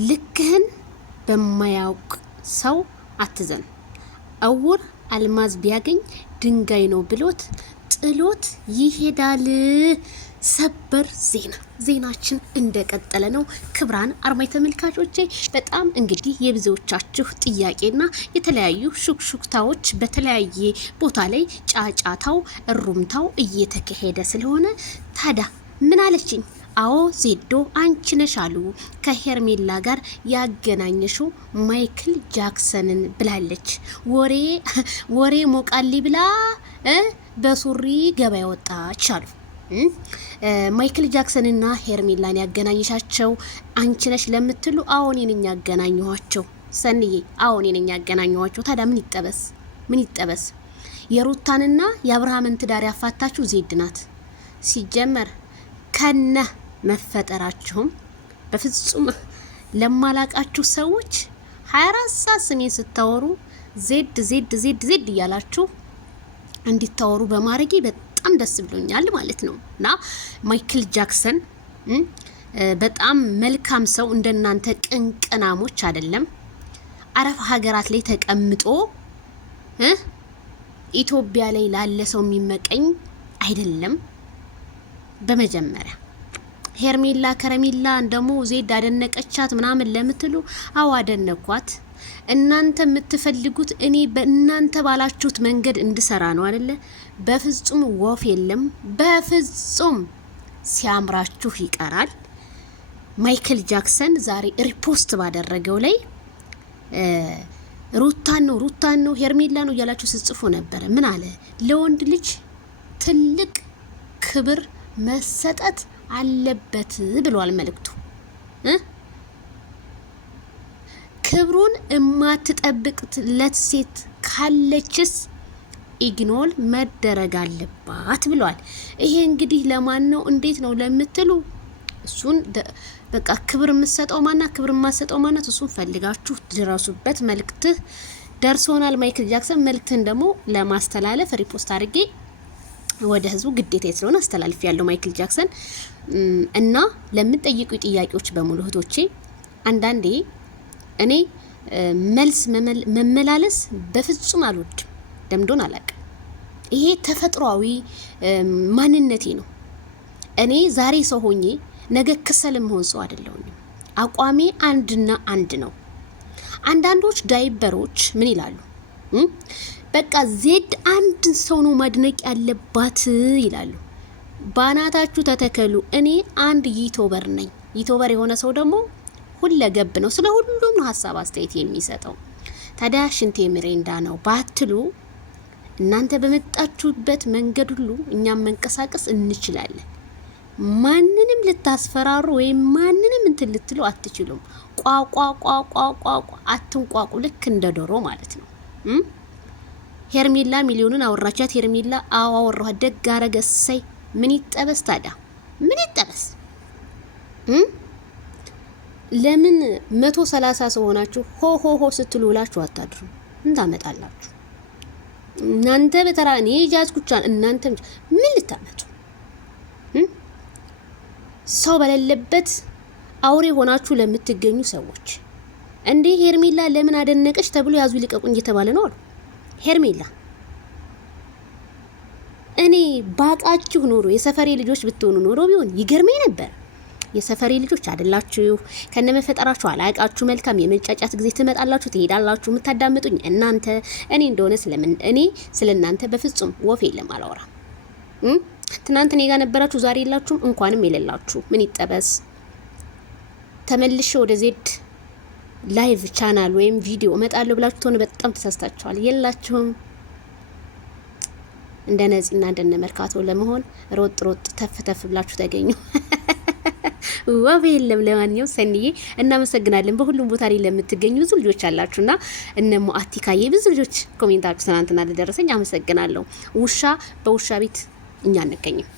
ልክህን በማያውቅ ሰው አትዘን። እውር አልማዝ ቢያገኝ ድንጋይ ነው ብሎት ጥሎት ይሄዳል። ሰበር ዜናችን እንደቀጠለ ነው። ክብራን አርማይ ተመልካቾቼ በጣም እንግዲህ የብዙዎቻችሁ ጥያቄና የተለያዩ ሹክሹክታዎች በተለያየ ቦታ ላይ ጫጫታው እሩምታው እየተካሄደ ስለሆነ ታዲያ ምን አለችኝ? አዎ ዜዶ አንቺ ነሽ አሉ ከሄርሜላ ጋር ያገናኘሽው ማይክል ጃክሰንን ብላለች። ወሬ ሞቃሊ ብላ በሱሪ ገበያ ወጣች አሉ። ማይክል ጃክሰንና ሄርሜላን ያገናኘሻቸው አንቺ ነሽ ለምትሉ አዎ እኔ ነኝ ያገናኘኋቸው። ሰንዬ አዎ እኔ ነኝ ያገናኘኋቸው። ታዲያ ምን ይጠበስ? የሩታንና የአብርሃምን ትዳር ያፋታችሁ ዜድ ናት። ሲጀመር ከነ መፈጠራችሁም በፍጹም ለማላቃችሁ ሰዎች 24 ሰዓት ስሜን ስታወሩ ዜድ እያላችሁ እንዲታወሩ በማድረጌ በጣም ደስ ብሎኛል ማለት ነው። እና ማይክል ጃክሰን በጣም መልካም ሰው እንደናንተ ቅንቅናሞች አይደለም። አረብ ሀገራት ላይ ተቀምጦ ኢትዮጵያ ላይ ላለ ሰው የሚመቀኝ አይደለም። በመጀመሪያ ሄርሜላ ከረሜላ እንደሞ ዜድ አደነቀቻት ምናምን ለምትሉ አዎ አደነኳት። እናንተ የምትፈልጉት እኔ በእናንተ ባላችሁት መንገድ እንድሰራ ነው አይደለ? በፍጹም ወፍ የለም። በፍጹም ሲያምራችሁ ይቀራል። ማይክል ጃክሰን ዛሬ ሪፖስት ባደረገው ላይ ሩታን ነው ሄርሜላ ነው እያላችሁ ስጽፉ ነበር። ምን አለ? ለወንድ ልጅ ትልቅ ክብር መሰጠት አለበት ብሏል መልእክቱ። ክብሩን እማትጠብቅለት ሴት ካለችስ ኢግኖር መደረግ አለባት ብሏል። ይሄ እንግዲህ ለማን ነው እንዴት ነው ለምትሉ እሱን በቃ ክብር የምትሰጠው ማና ክብር የማትሰጠው ማናት እሱን ፈልጋችሁ ድረሱበት። መልእክት ደርሶናል። ማይክል ጃክሰን መልእክትን ደግሞ ለማስተላለፍ ሪፖስት አድርጌ ወደ ህዝቡ ግዴታ ስለሆነ አስተላልፍ ያለው ማይክል ጃክሰን እና ለምትጠይቁ ጥያቄዎች በሙሉ እህቶቼ አንዳንዴ እኔ መልስ መመላለስ በፍጹም አልወድም። ደምዶን አላውቅም። ይሄ ተፈጥሯዊ ማንነቴ ነው። እኔ ዛሬ ሰው ሆኜ ነገ ክሰልም ሆን ሰው አይደለሁም። አቋሜ አንድና አንድ ነው። አንዳንዶች ዳይበሮች ምን ይላሉ? በቃ ዜድ አንድን ሰው ነው ማድነቅ ያለባት ይላሉ። ባናታችሁ ተተከሉ። እኔ አንድ ዩቲዩበር ነኝ። ዩቲዩበር የሆነ ሰው ደግሞ ሁለገብ ነው። ስለ ሁሉም ሀሳብ አስተያየት የሚሰጠው። ታዲያ ሽንቴ ምሬንዳ ነው ባትሉ እናንተ በመጣችሁበት መንገድ ሁሉ እኛም መንቀሳቀስ እንችላለን። ማንንም ልታስፈራሩ ወይም ማንንም እንትን ልትሉ አትችሉም። ቋቋቋቋቋ አትንቋቁ። ልክ እንደ ዶሮ ማለት ነው። ሄርሜላ ሚሊዮንን አወራቻት። ሄርሜላ አወራሁ ደግ አረገሰይ። ምን ይጠበስ ታዲያ? ምን ይጠበስ? ለምን 130 ሰው ሆናችሁ ሆ ስትሉ ውላችሁ አታድሩ? እንታመጣላችሁ እናንተ በተራ እኔ ጃዝኩቻን እናንተ ምን ልታመጡ? ሰው በሌለበት አውሬ ሆናችሁ ለምትገኙ ሰዎች እንዴ ሄርሜላ ለምን አደነቀች ተብሎ ያዙ ይልቀቁኝ እየተባለ ነው አሉ። ሄርሜላ እኔ ባቃችሁ ኖሮ የሰፈሬ ልጆች ብትሆኑ ኖሮ ቢሆን ይገርመኝ ነበር። የሰፈሬ ልጆች አይደላችሁ። ከነመፈጠራችሁ አላቃችሁ። መልካም የመጫጫት ጊዜ ትመጣላችሁ ትሄዳላችሁ። የምታዳምጡኝ እናንተ እኔ እንደሆነ ስለምን እኔ ስለናንተ በፍጹም ወፍ የለም አላወራ። ትናንት እኔ ጋር ነበራችሁ ዛሬ የላችሁም። እንኳንም የሌላችሁ ምን ይጠበስ? ተመልሼ ወደ ዜድ ላይቭ ቻናል ወይም ቪዲዮ እመጣለሁ ብላችሁ ተሆነ በጣም ተሳስታችኋል። የላችሁም። እንደ ነጽና እንደነ መርካቶ ለመሆን ሮጥ ተፍ ብላችሁ ተገኙ። ወብ የለም። ለማንኛውም ሰንዬ እናመሰግናለን። በሁሉም ቦታ ላይ ለምትገኙ ብዙ ልጆች አላችሁና እነ ሙአቲካዬ ብዙ ልጆች ኮሜንታችሁ ትናንትና ለደረሰኝ አመሰግናለሁ። ውሻ በውሻ ቤት እኛ አንገኝም።